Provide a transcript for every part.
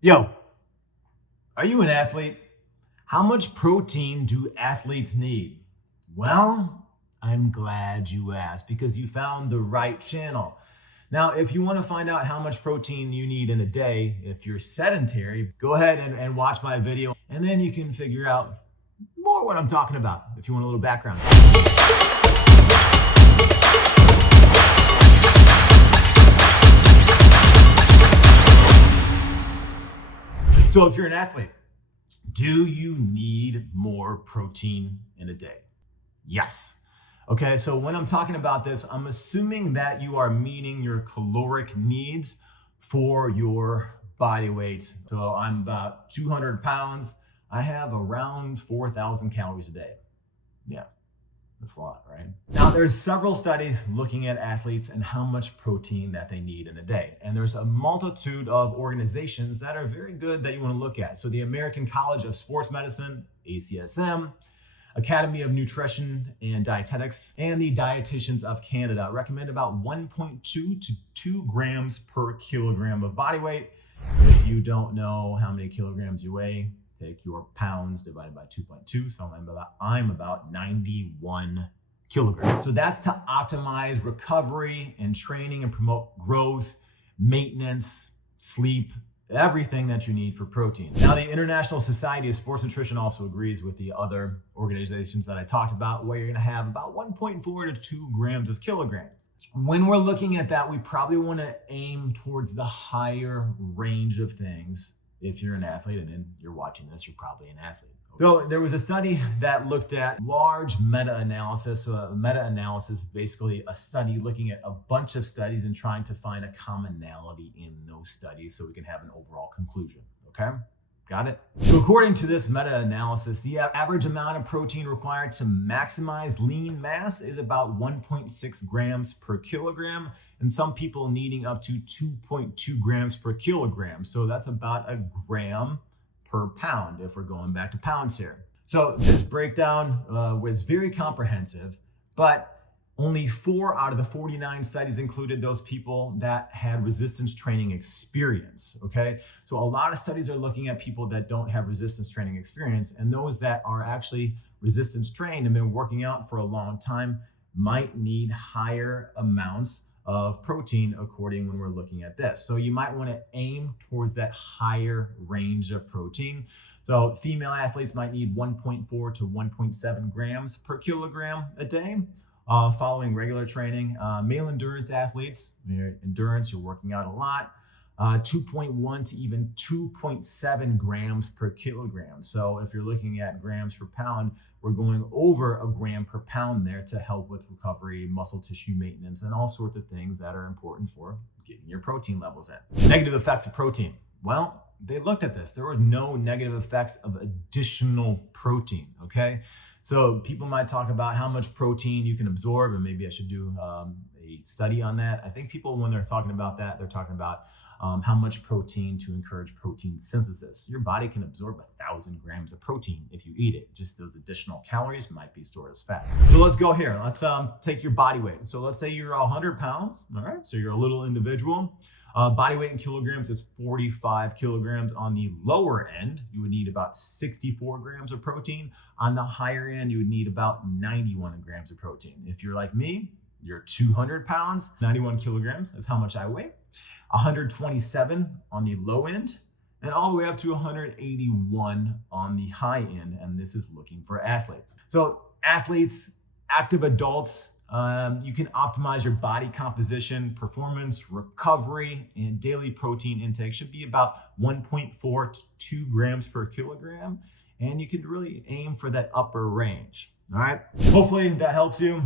Yo, are you an athlete? How much protein do athletes need? Well, I'm glad you asked because you found the right channel. Now, if you want to find out how much protein you need in a day, if you're sedentary, go ahead and watch my video, and then you can figure out more what I'm talking about if you want a little background. So, if you're an athlete, do you need more protein in a day? Yes. Okay, so when I'm talking about this, I'm assuming that you are meeting your caloric needs for your body weight. So I'm about 200 pounds. I have around 4,000 calories a day. Yeah, that's a lot, right? Now, there's several studies looking at athletes and how much protein that they need in a day. And there's a multitude of organizations that are very good that you want to look at. So the American College of Sports Medicine, ACSM, Academy of Nutrition and Dietetics, and the Dietitians of Canada recommend about 1.2 to 2 grams per kilogram of body weight. If you don't know how many kilograms you weigh, take your pounds divided by 2.2. So I'm about 91 kilograms. So that's to optimize recovery and training and promote growth, maintenance, sleep, everything that you need for protein. Now, the International Society of Sports Nutrition also agrees with the other organizations that I talked about, where you're going to have about 1.4 to 2 grams of kilograms. When we're looking at that, we probably want to aim towards the higher range of things. If you're an athlete and you're watching this, you're probably an athlete. So there was a study that looked at large meta-analysis. So a meta-analysis is basically a study looking at a bunch of studies and trying to find a commonality in those studies so we can have an overall conclusion. Okay? Got it? So according to this meta-analysis, the average amount of protein required to maximize lean mass is about 1.6 grams per kilogram, and some people needing up to 2.2 grams per kilogram. So that's about a gram per pound if we're going back to pounds here. So this breakdown was very comprehensive, but only 4 out of the 49 studies included those people that had resistance training experience. Okay, so a lot of studies are looking at people that don't have resistance training experience, and those that are actually resistance trained and been working out for a long time might need higher amounts of protein according when we're looking at this. So you might want to aim towards that higher range of protein. So female athletes might need 1.4 to 1.7 grams per kilogram a day. Following regular training. Male endurance athletes, endurance, you're working out a lot, 2.1 to even 2.7 grams per kilogram. So if you're looking at grams per pound, we're going over a gram per pound there to help with recovery, muscle tissue maintenance, and all sorts of things that are important for getting your protein levels in. Negative effects of protein. Well, they looked at this. There were no negative effects of additional protein, okay? So people might talk about how much protein you can absorb, and maybe I should do a study on that. I think people, when they're talking about that, they're talking about how much protein to encourage protein synthesis. Your body can absorb 1,000 grams of protein if you eat it. Just those additional calories might be stored as fat. So let's go here. Let's take your body weight. So let's say you're 100 pounds. All right, so you're a little individual. Body weight in kilograms is 45 kilograms. On the lower end, you would need about 64 grams of protein. On the higher end, you would need about 91 grams of protein. If you're like me, you're 200 pounds, 91 kilograms is how much I weigh. 127 on the low end, and all the way up to 181 on the high end. And this is looking for athletes. So athletes, active adults, you can optimize your body composition, performance, recovery, and daily protein intake should be about 1.4 to 2 grams per kilogram. And you can really aim for that upper range. All right. Hopefully that helps you.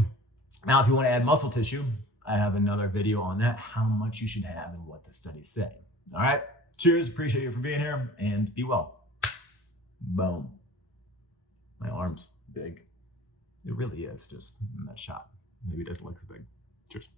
Now, if you want to add muscle tissue, I have another video on that, how much you should have and what the studies say. All right. Cheers. Appreciate you for being here, and be well. Boom. My arm's big. It really is, just in that shot. Maybe it doesn't look so big. Cheers.